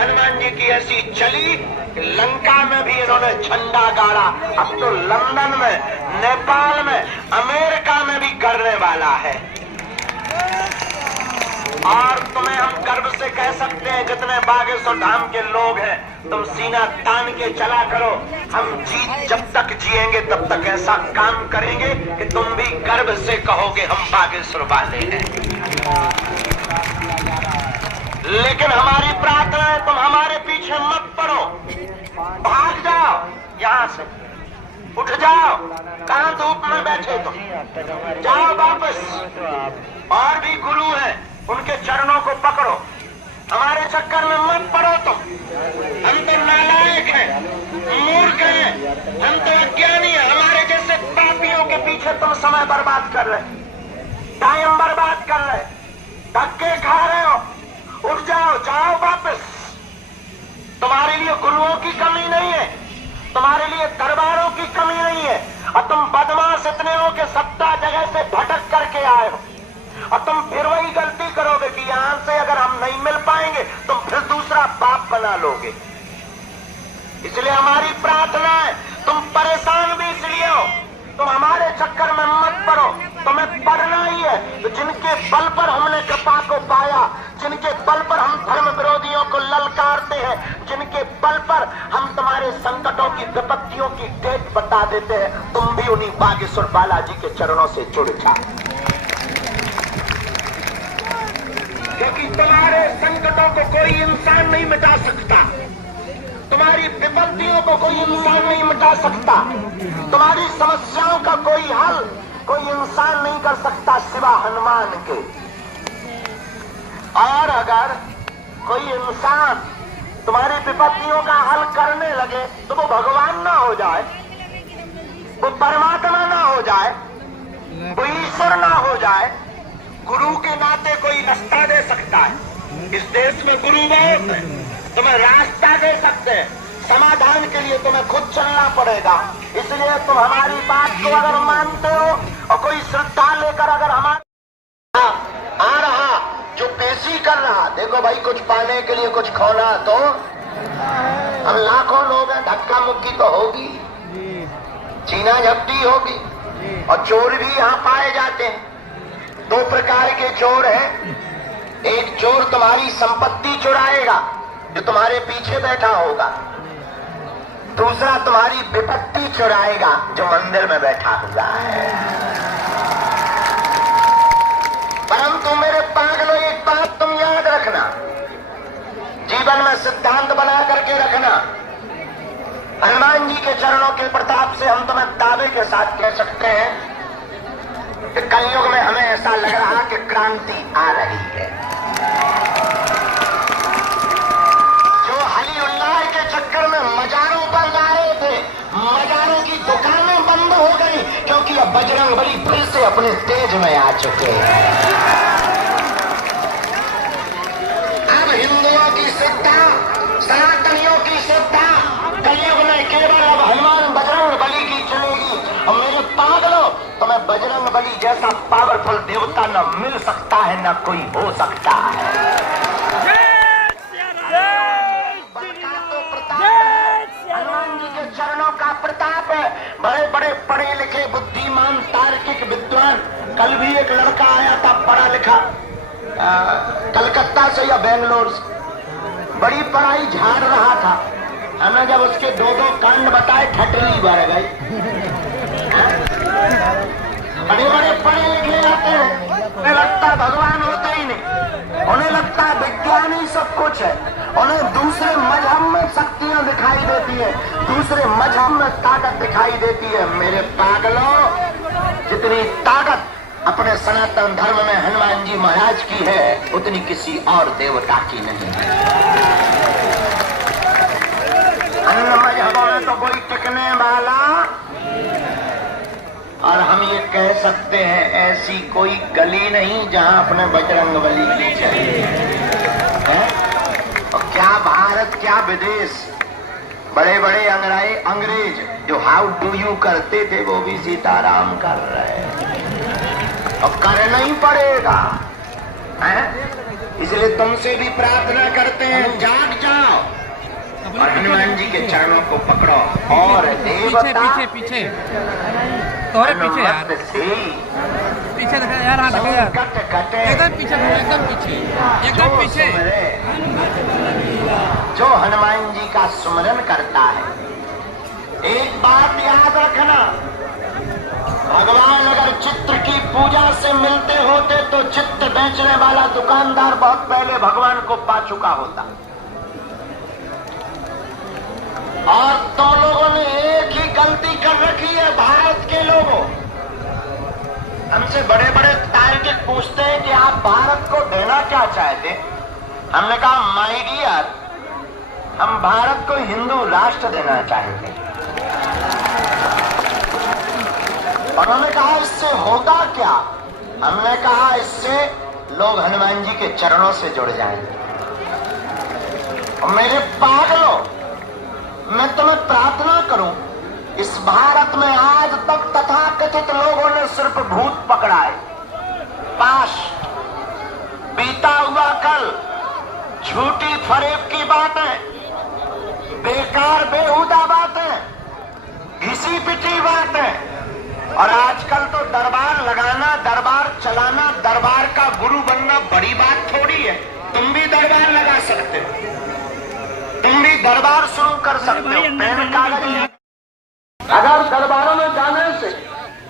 हनुमान जी की ऐसी चली कि लंका में भी इन्होंने झंडा गाड़ा। अब तो लंदन में, नेपाल में, अमेरिका में भी गड़ने वाला है। और तुम्हें हम गर्व से कह सकते हैं, जितने बागेश्वर धाम के लोग हैं, तुम सीना तान के चला करो। हम जब तक जिएंगे तब तक ऐसा काम करेंगे कि तुम भी गर्व से कहोगे हम बागेश्वर वाले हैं। लेकिन हमारी प्रार्थना है, तुम हमारे पीछे मत पड़ो, भाग जाओ यहां से, उठ जाओ। कहां धूप में बैठे तुम, जाओ वापस। और भी गुरु हैं, उनके चरणों को पकड़ो, हमारे चक्कर में मत पड़ो तुम। हम तो नालायक हैं, मूर्ख हैं, हम तो अज्ञानी हैं। हमारे जैसे पापियों के पीछे तुम समय बर्बाद कर रहे, टाइम बर्बाद कर रहे, धक्के खा रहे हो। उठ जाओ, जाओ वापस। तुम्हारे लिए गुरुओं की कमी नहीं है, तुम्हारे लिए दरबारों की कमी नहीं है। और तुम बदमाश इतने हो कि 70 जगह से भटक करके आए हो, और तुम फिर वही गलती करोगे कि यहां से अगर हम नहीं मिल पाएंगे तुम फिर दूसरा बाप बना लोगे। इसलिए हमारी प्रार्थना है, तुम परेशान भी इसलिए हो, तुम हमारे चक्कर में मत पड़ो, तुम्हें पढ़ना ही है। तो जिनके बल पर हमने कृपा को पाया, जिनके बल पर हम धर्म विरोधियों को ललकारते हैं, जिनके बल पर हम तुम्हारे संकटों की, विपत्तियों की डेट बता देते हैं, तुम भी उन्हीं बागेश्वर बालाजी के चरणों से जुड़ जाओ। क्योंकि तुम्हारे संकटों को कोई इंसान नहीं मिटा सकता, तुम्हारी विपत्तियों को कोई इंसान नहीं मिटा सकता, तुम्हारी समस्याओं का कोई हल कोई इंसान नहीं कर सकता सिवा हनुमान के। और अगर कोई इंसान तुम्हारी विपत्तियों का हल करने लगे तो वो भगवान ना हो जाए, वो परमात्मा ना हो जाए, वो ईश्वर ना हो जाए। गुरु के नाते कोई रास्ता दे सकता है। इस देश में गुरु बहुत है, तुम्हें रास्ता दे सकते हैं। समाधान के लिए तुम्हें खुद चलना पड़ेगा। इसलिए तुम हमारी बात को अगर मानते हो और कोई श्रद्धा लेकर अगर हमारा आ रहा, जो पेशी कर रहा, देखो भाई कुछ पाने के लिए कुछ खोना तो हम लाखों लोग हैं, धक्का मुक्की तो होगी, चीना झपटी होगी, और चोर भी यहाँ पाए जाते हैं। 2 प्रकार के चोर हैं, एक चोर तुम्हारी संपत्ति चुराएगा जो तुम्हारे पीछे बैठा होगा, दूसरा तुम्हारी विपत्ति चुराएगा जो मंदिर में बैठा हुआ है। परंतु मेरे पागलों, एक बात तुम याद रखना, जीवन में सिद्धांत बना करके रखना। हनुमान जी के चरणों के प्रताप से हम तुम्हें दावे के साथ कह सकते हैं कि कलयुग में हमें ऐसा लग रहा कि क्रांति आ रही है। जो हली उल्लाह के चक्कर में मजारों पर जा रहे थे, मजारों की दुकानें बंद हो गई, क्योंकि अब बजरंगबली फिर से अपने तेज में आ चुके हैं। अब हिंदुओं की श्रद्धा, सनातनियों की श्रद्धा कलयुग में केवल अब हनुमान बजरंगबली की चलेगी। और मेरे पागलों, तुम्हें बजरंगबली जैसा पावरफुल देवता न मिल सकता है, न कोई हो सकता है। हनुमान जी के चरणों का प्रताप है। बड़े बड़े पढ़े लिखे बुद्धिमान तार्किक विद्वान, कल भी एक लड़का आया था पढ़ा लिखा, कलकत्ता से या बेंगलोर से, बड़ी पढ़ाई झाड़ रहा था। हमने जब उसके 2 कांड बताए, ठटली भर गई। बड़े बड़े पढ़े लिखे आते हैं, उन्हें लगता भगवान होता ही नहीं, उन्हें लगता है विज्ञान ही सब कुछ है, उन्हें दूसरे मजहब में शक्तियां दिखाई देती है, दूसरे मजहब में ताकत दिखाई देती है। मेरे पागलों, जितनी ताकत अपने सनातन धर्म में हनुमान जी महाराज की है, उतनी किसी और देवता की नहीं। अन्य मजहबों में तो कोई टिकने वाला, और हम ये कह सकते हैं ऐसी कोई गली नहीं जहां अपने बजरंगबली की चले। और क्या भारत, क्या विदेश, बड़े बड़े अंग्रेज जो हाउ डू यू करते थे वो भी सीताराम कर रहे हैं, और करना ही पड़ेगा। इसलिए तुमसे भी प्रार्थना करते हैं, जाग जाओ और हनुमान जी के चरणों को पकड़ो। और देवता पीछे तोरे पीछे यार, पीछे देखा यार, हाँ देखा यार, एकदम पीछे, एकदम पीछे। जो हनुमान जी का सुमिरन करता है, एक बात याद रखना, भगवान अगर चित्र की पूजा से मिलते होते तो चित्र बेचने वाला दुकानदार बहुत पहले भगवान को पा चुका होता। और तुम लोगों ने एक ही गलती कर रखी है, भारत के लोगों। हमसे बड़े बड़े तार्किक पूछते हैं कि आप भारत को देना क्या चाहते। हमने कहा माय डियर, हम भारत को हिंदू राष्ट्र देना चाहते। उन्होंने कहा इससे होगा क्या। हमने कहा इससे लोग हनुमान जी के चरणों से जुड़ जाएंगे। और मेरे पागलों, मैं तुम्हें प्रार्थना करूं, इस भारत में आज तक तथाकथित लोगों ने सिर्फ भूत पकड़ा है। पास बीता हुआ कल, झूठी फरेब की बातें, बेकार बेहुदा बातें, घिसी पिटी बातें। और आजकल तो दरबार लगाना, दरबार चलाना, दरबार का गुरु बनना बड़ी बात थोड़ी है। तुम भी दरबार लगा सकते हो, तुम भी दरबार शुरू कर सकते हो। पेन कागज, अगर दरबारों में जाने से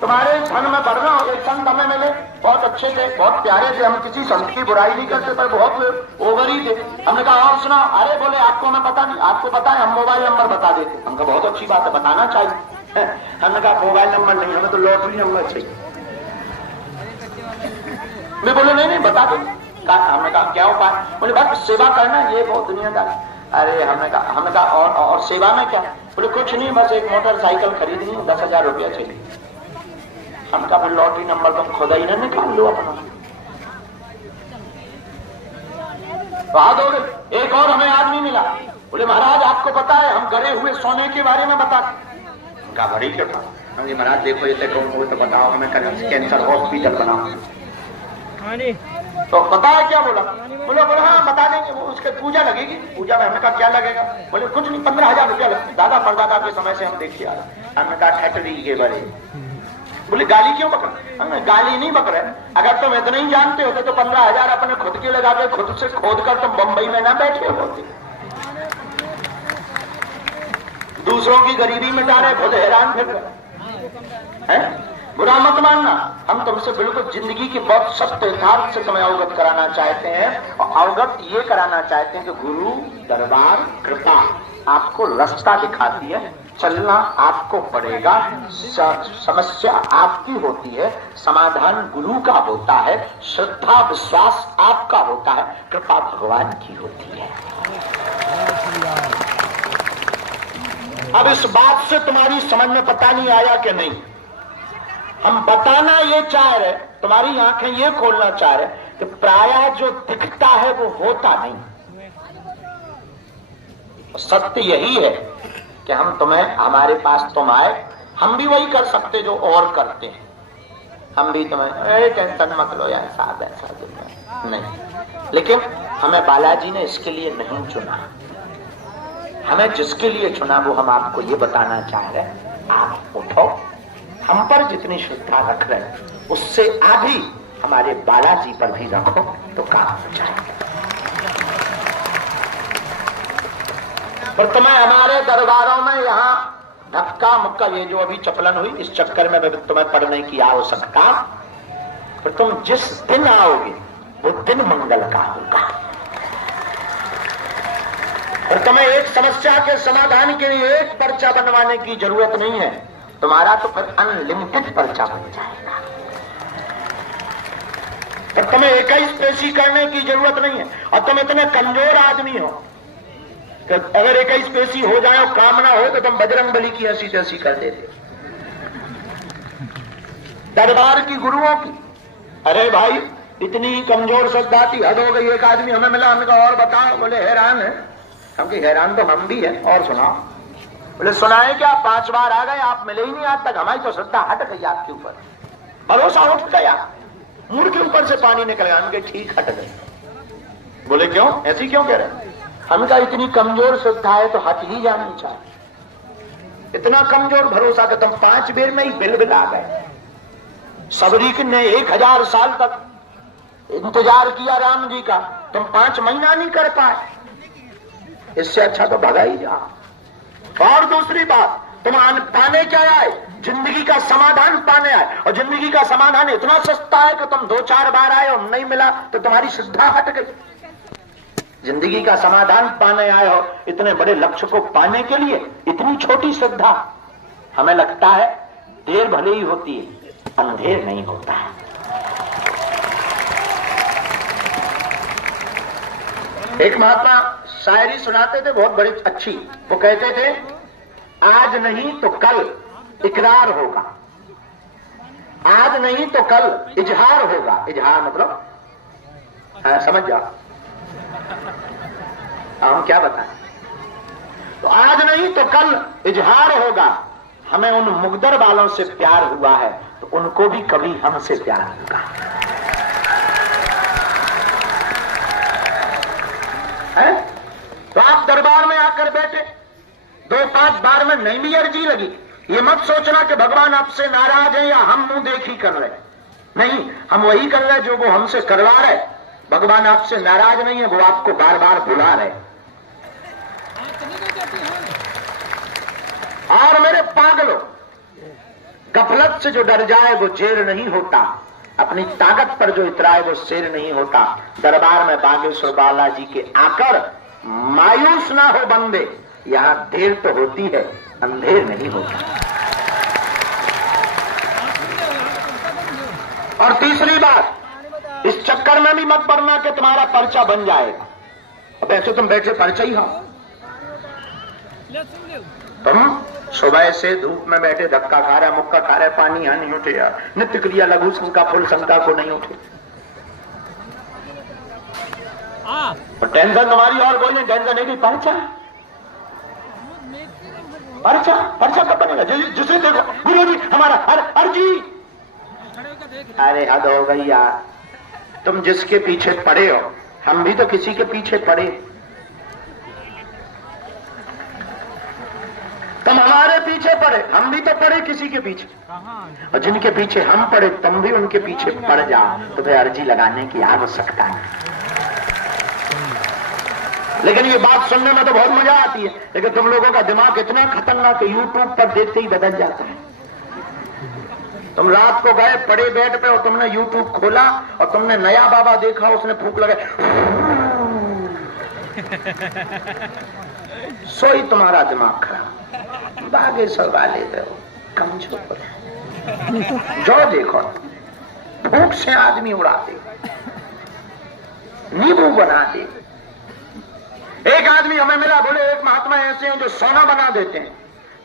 तुम्हारे धन में बढ़ना हो। एक संत हमें मिले, बहुत अच्छे थे, बहुत प्यारे थे, हम किसी संत की बुराई नहीं करते, पर बहुत ओवर ही थे। हमने कहा और सुना। अरे बोले आपको हमें पता नहीं, आपको पता है, हम मोबाइल नंबर बता देते। हमने कहा बहुत अच्छी बात है, बताना चाहिए। हमने कहा मोबाइल नंबर नहीं, हमें तो लॉटरी नंबर चाहिए। मैं बोले नहीं बता दो। हमने कहा क्या उपाय। बोले बस सेवा करना, ये बहुत दुनियादार। अरे हमने कहा और सेवा में क्या। बोले कुछ नहीं, बस एक मोटरसाइकिल खरीदनी है, 10,000 रुपया चाहिए। हम कहा लॉटरी नंबर तुम खुदा ही ना निकाल लो अपना। बात हो गई। एक और हमें आदमी मिला, बोले महाराज आपको पता है हम गड़े हुए सोने के बारे में बता। कहा बड़ी क्यों था। महाराज देखो ये तो बताओ हमें, कैंसर हॉस्पिटल बनाओ। तो पता है क्या बोला। बोला हाँ बता देंगे, वो उसके पूजा लगेगी। पूजा में हमने कहा क्या लगेगा। बोले कुछ नहीं, 15,000 रुपया लगता। दादा परदादा के समय से हम देखिए आ रहे। हमने कहा ठटरी के बड़े। बोले गाली क्यों पकड़। हमने गाली नहीं पकड़े, अगर तुम इतना ही जानते होते तो 15,000 अपने खुद के लगा के खुद से खोद कर तुम बंबई में ना बैठे होते। दूसरों की गरीबी मिटा रहे, खुद हैरान फिर रहे। बुरा मत मानना, हम तुमसे बिल्कुल जिंदगी की बहुत सत्य यथार्थ से तुम्हें अवगत कराना चाहते हैं। और अवगत ये कराना चाहते हैं कि गुरु दरबार कृपा आपको रास्ता दिखाती है, चलना आपको पड़ेगा। समस्या आपकी होती है, समाधान गुरु का होता है, श्रद्धा विश्वास आपका होता है, कृपा भगवान की होती है। अब इस बात से तुम्हारी समझ में पता नहीं आया कि नहीं। हम बताना ये चाह रहे, तुम्हारी आंखें ये खोलना चाह रहे कि प्रायः जो दिखता है वो होता नहीं। सत्य यही है कि हम तुम्हें, हमारे पास तुम आए, हम भी वही कर सकते जो और करते हैं। हम भी तुम्हें टेंशन मत लो यार, साहब ऐसा नहीं। लेकिन हमें बालाजी ने इसके लिए नहीं चुना। हमें जिसके लिए चुना वो हम आपको ये बताना चाह रहे हैं। आप उठो, हम पर जितनी श्रद्धा रख रहे हैं उससे आधी हमारे बालाजी पर भी रखो तो काम हो जाएगा। पर तुम्हें हमारे दरबारों में यहाँ धक्का मुक्का, ये जो अभी चपलन हुई, इस चक्कर में तुम्हें पढ़ने की आवश्यकता। पर तुम जिस दिन आओगे वो दिन मंगल का होगा। और तुम्हें एक समस्या के समाधान के लिए एक पर्चा बनवाने की जरूरत नहीं है, तुम्हारा तो फिर अनलिमिटेड पर्चा बन जाएगा। तो तुम्हें 21 पेशी करने की जरूरत नहीं है। और तुम इतने कमजोर आदमी हो कि अगर 21 पेशी हो जाए और काम ना हो तो तुम बजरंगबली की ऐसी तैसी कर देते दरबार की गुरुओं की। अरे भाई इतनी कमजोर श्रद्धा थी, हद हो गई। एक आदमी हमें मिला, हमने कहा और बताओ। बोले हैरान है। हम कि हैरान तो हम भी हैं, और सुनाओ। बोले सुनाए क्या, 5 बार आ गए, आप मिले ही नहीं आज तक। हमारी तो श्रद्धा हट गई आपके ऊपर, भरोसा उठ गया, मुड़ के ऊपर से पानी निकल गया। ठीक हट गए। बोले क्यों, ऐसी क्यों कह रहे? हम कहा इतनी कमजोर श्रद्धा है तो हट ही जानी चाहिए। इतना कमजोर भरोसा कि तुम 5 बेर में ही बिल आ गए। सबरी ने 1000 साल तक इंतजार किया राम जी का, तुम 5 महीना नहीं कर पाए। इससे अच्छा तो भगा ही जा। और दूसरी बात, तुम पाने क्या आए? जिंदगी का समाधान पाने आए, और जिंदगी का समाधान इतना सस्ता है कि तुम 2-4 बार आए और नहीं मिला तो तुम्हारी श्रद्धा हट गई। जिंदगी का समाधान पाने आए हो, इतने बड़े लक्ष्य को पाने के लिए इतनी छोटी श्रद्धा। हमें लगता है देर भले ही होती है, अंधेर नहीं होता है। एक महात्मा शायरी सुनाते थे, बहुत बड़ी अच्छी। वो कहते थे, आज नहीं तो कल इकरार होगा, आज नहीं तो कल इजहार होगा। इजहार मतलब समझ जाओ, हम क्या बताएं। तो आज नहीं तो कल इजहार होगा। हमें उन मुगदर वालों से प्यार हुआ है तो उनको भी कभी हमसे प्यार होगा। है? तो आप दरबार में आकर बैठे, 2-5 बार में नहीं भी अर्जी लगी, ये मत सोचना कि भगवान आपसे नाराज है या हम मुंह देखी कर रहे। नहीं, हम वही कर रहे जो वो हमसे करवा रहे। भगवान आपसे नाराज नहीं है, वो आपको बार बार बुला रहे। और मेरे पागलों, गफलत से जो डर जाए वो जेर नहीं होता, अपनी ताकत पर जो इतराए वो शेर नहीं होता। दरबार में बागेश्वर बालाजी के आकर मायूस ना हो बंदे, यहां देर तो होती है, अंधेर नहीं होता। और तीसरी बात, इस चक्कर में भी मत पड़ना कि तुम्हारा पर्चा बन जाएगा। अब ऐसे तुम बैठे पर्चा ही हो, तुम सुबह से धूप में बैठे धक्का खा रहे, मुक्का खा रहे, पानी यहां नहीं उठे यार, नित्य क्रिया लघु शंका फुल शंका को नहीं उठे। और टेंशन तुम्हारी और कोई नहीं, टेंशन है कि पर्चा पर्चा पर्चा कब बनेगा? जिसे देखो गुरु जी हमारा अर्जी। अरे हद हो गई यार, तुम जिसके पीछे पड़े हो, हम भी तो किसी के पीछे पड़े। तुम हमारे पीछे पड़े, हम भी तो पड़े किसी के पीछे। और जिनके पीछे हम पड़े तुम भी उनके पीछे पड़ जाओ, तुम्हें अर्जी लगाने की आवश्यकता नहीं। लेकिन ये बात सुनने में तो बहुत मजा आती है, लेकिन तुम लोगों का दिमाग इतना खतरनाक है, यूट्यूब पर देखते ही बदल जाता है। तुम रात को गए पड़े बेड पे और तुमने यूट्यूब खोला और तुमने नया बाबा देखा, उसने फूंक लगाई, सोई तुम्हारा दिमाग खराब। बागेश्वर वाले तो कमजोर, जो देखो भूख से आदमी उड़ा दे, नींबू बना दे। एक आदमी हमें मिला, बोले एक महात्मा ऐसे हैं जो सोना बना देते हैं।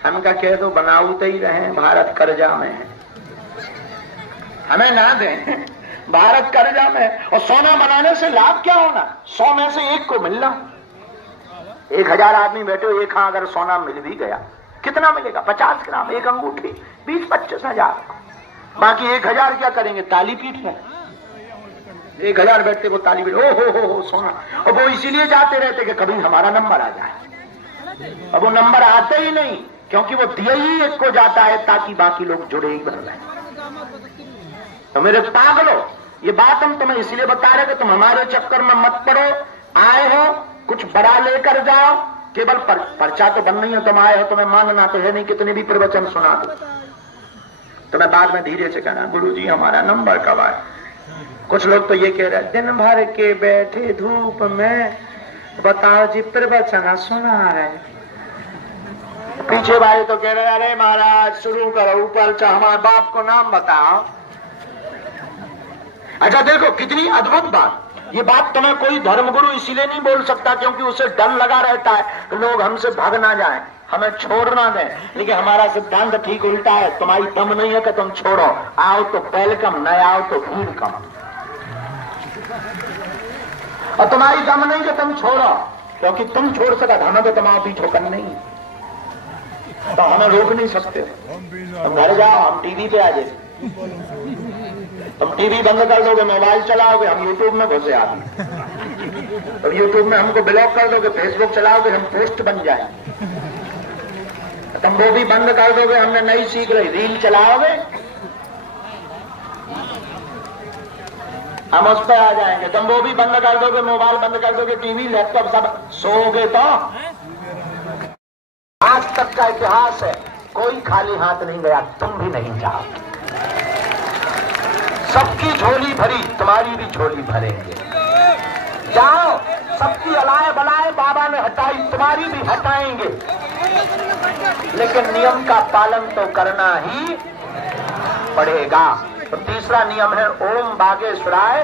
हम क्या कह दो, बनाते ही रहे, भारत कर्जा में है, हमें ना दें, भारत कर्जा में। और सोना बनाने से लाभ क्या होना? 100 में से 1 को मिलना। 1000 आदमी बैठे, एक हां अगर सोना मिल भी गया, कितना मिलेगा? 50 ग्राम, 1 अंगूठी, 20-25 हजार। बाकी 1000 क्या करेंगे? ताली पीट रहे। 1000 बैठते वो ताली पीट, ओ हो सोना। और वो इसीलिए जाते रहते कि कभी हमारा नंबर आ जाए। अब वो नंबर आते ही नहीं, क्योंकि वो दिए ही 1 को जाता है ताकि बाकी लोग जुड़े ही बन रहे। तो मेरे पागलों, ये बात हम तुम्हें इसलिए बता रहे कि तुम हमारे चक्कर में मत पड़ो। आए हो कुछ बड़ा लेकर जाओ, केवल पर्चा तो बन नहीं हो, तुम आए हो, तुम्हें मानना तो है नहीं, कितने भी प्रवचन सुना दो। तुम्हें बाद में धीरे से कहना, गुरुजी हमारा नंबर कब आए। कुछ लोग तो ये कह रहे हैं, दिन भर के बैठे धूप में, बताओ जी प्रवचन सुना है। पीछे वाले तो कह रहे, अरे महाराज शुरू करो, पर्चा हमारे बाप को नाम बताओ। अच्छा देखो कितनी अद्भुत बात। ये बात तुम्हें कोई धर्मगुरु इसीलिए नहीं बोल सकता क्योंकि उसे डर लगा रहता है कि लोग हमसे भाग ना जाए, हमें छोड़ ना दें। लेकिन हमारा सिद्धांत ठीक उल्टा है, तुम्हारी दम नहीं है कि तुम छोड़ो, आओ तो वेलकम, न आओ तो भीड़ कम। और तुम्हारी दम नहीं कि तुम छोड़ो, क्योंकि तुम छोड़ सका, हमें तो तुम्हारा पीछे होकर नहीं, तो हमें रोक नहीं सकते। तुम घर जाओ, हम टीवी पे आ जाए, तुम टीवी बंद कर दोगे, मोबाइल चलाओगे, हम यूट्यूब में घुसे आते। तो यूट्यूब में हमको ब्लॉक कर दोगे, फेसबुक चलाओगे, हम पोस्ट बन जाए। तुम वो भी बंद कर दोगे, हमने नहीं सीख रही, रील चलाओगे, हम उस पर आ जाएंगे। तुम वो भी बंद कर दोगे, मोबाइल बंद कर दोगे, टीवी लैपटॉप सब, सोओगे तो। आज तक का इतिहास है, कोई खाली हाथ नहीं गया, तुम भी नहीं जाओ। सबकी झोली भरी, तुम्हारी भी झोली भरेंगे। जाओ, सबकी अलाए बलाए बाबा ने हटाई, तुम्हारी भी हटाएंगे। लेकिन नियम का पालन तो करना ही पड़ेगा। तो तीसरा नियम है ओम बागेश्वराय,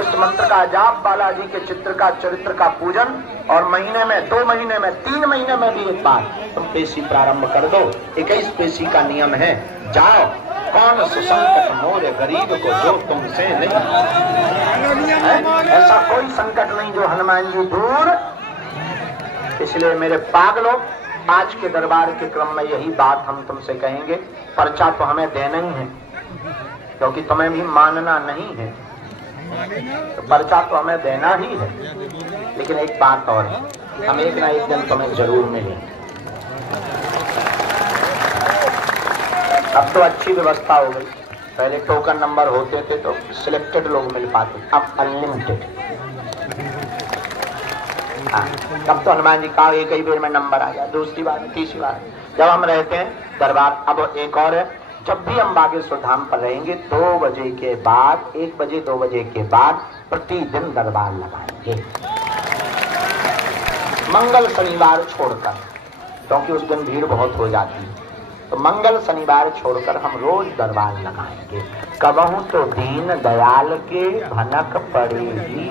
इस मंत्र का जाप, बालाजी के चित्र का, चरित्र का पूजन, और महीने में, 2 महीने में, 3 महीने में भी एक बार तुम पेशी प्रारंभ कर दो। 21 पेशी का नियम है। जाओ, कौन संकट मोरे गरीब को जो तुमसे नहीं है? ऐसा कोई संकट नहीं जो हनुमान जी दूर। इसलिए मेरे पागलों, आज के दरबार के क्रम में यही बात हम तुमसे कहेंगे। पर्चा तो हमें देना ही है, क्योंकि तुम्हें भी मानना नहीं है, तो पर्चा तो हमें देना ही है। लेकिन एक बात और है, हम एक ना एक दिन तुम्हें जरूर मिलेंगे। अब तो अच्छी व्यवस्था हो गई, पहले टोकन नंबर होते थे तो सिलेक्टेड लोग मिल पाते, अब अनलिमिटेड। तब तो हनुमान जी का एक ही बेर में नंबर आ गया, दूसरी बार, तीसरी बार। जब हम रहते हैं दरबार, अब एक और है, जब भी हम बागेश्वर धाम पर रहेंगे 2 बजे के बाद, 1 बजे 2 बजे के बाद प्रतिदिन दरबार लगाएंगे, मंगल शनिवार छोड़कर, क्योंकि उस दिन भीड़ बहुत हो जाती है। तो मंगल शनिवार छोड़कर हम रोज दरबार लगाएंगे। कबहू तो दीन दयाल के भनक पड़ेगी,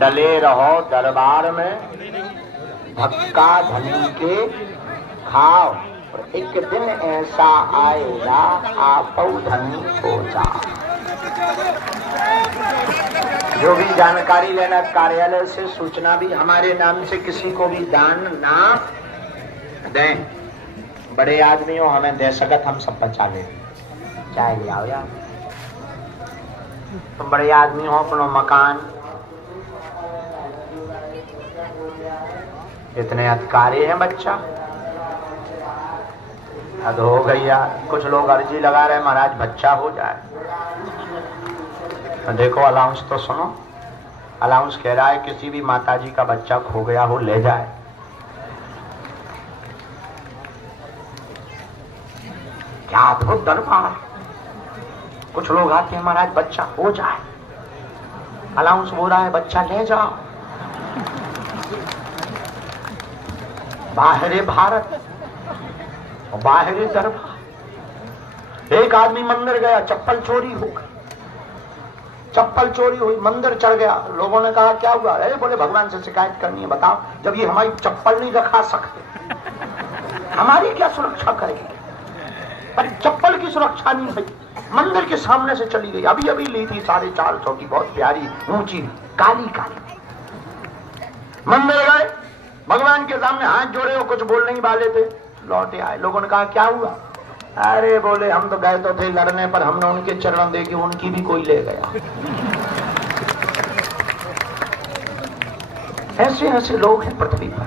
डले रहो दरबार में, धक्का धनी के खाओ, एक दिन ऐसा आएगा आप धनी हो जाओ। जो भी जानकारी लेना, कार्यालय से सूचना भी, हमारे नाम से किसी को भी दान ना दें। बड़े आदमी हो, हमें दे सकत, हम सब बचा ले, चाहे ले आओ यार। तुम बड़े आदमी हो, अपना मकान, इतने अधिकारी हैं बच्चा, हद हो गई यार। कुछ लोग अर्जी लगा रहे हैं, महाराज बच्चा हो जाए। देखो अलाउंस तो सुनो, अलाउंस कह रहा है किसी भी माताजी का बच्चा खो गया हो ले जाए। क्या अद्भुत दरबार। कुछ लोग आते हैं, महाराज बच्चा हो जाए, अलाउंस हो रहा है, बच्चा ले जाओ। बाहरे भारत, बाहरी दरबार। एक आदमी मंदिर गया, चप्पल चोरी हो गई, चप्पल चोरी हुई, मंदिर चढ़ गया। लोगों ने कहा क्या हुआ? अरे बोले भगवान से शिकायत करनी है। बताओ, जब ये हमारी चप्पल नहीं रखा सकते, हमारी क्या सुरक्षा करेगी? पर चप्पल की सुरक्षा नहीं हुई, मंदिर के सामने से चली गई। अभी अभी ली थी 450 की, बहुत प्यारी ऊंची काली काली। मंदिर गए, भगवान के सामने हाथ जोड़े हो, कुछ बोलने ही वाले थे, लौटे आए। लोगों ने कहा क्या हुआ? अरे बोले हम तो गए तो थे लड़ने, पर हमने उनके चरण देखे, उनकी भी कोई ले गया। ऐसे ऐसे लोग हैं पृथ्वी पर,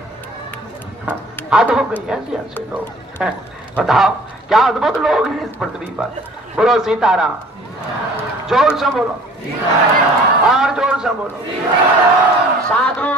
हद हो गई। ऐसे ऐसे लोग हैं, बताओ क्या अद्भुत लोग हैं इस पृथ्वी पर। बोलो सीताराम, जोर से बोलो और जोर से बोलो। साधु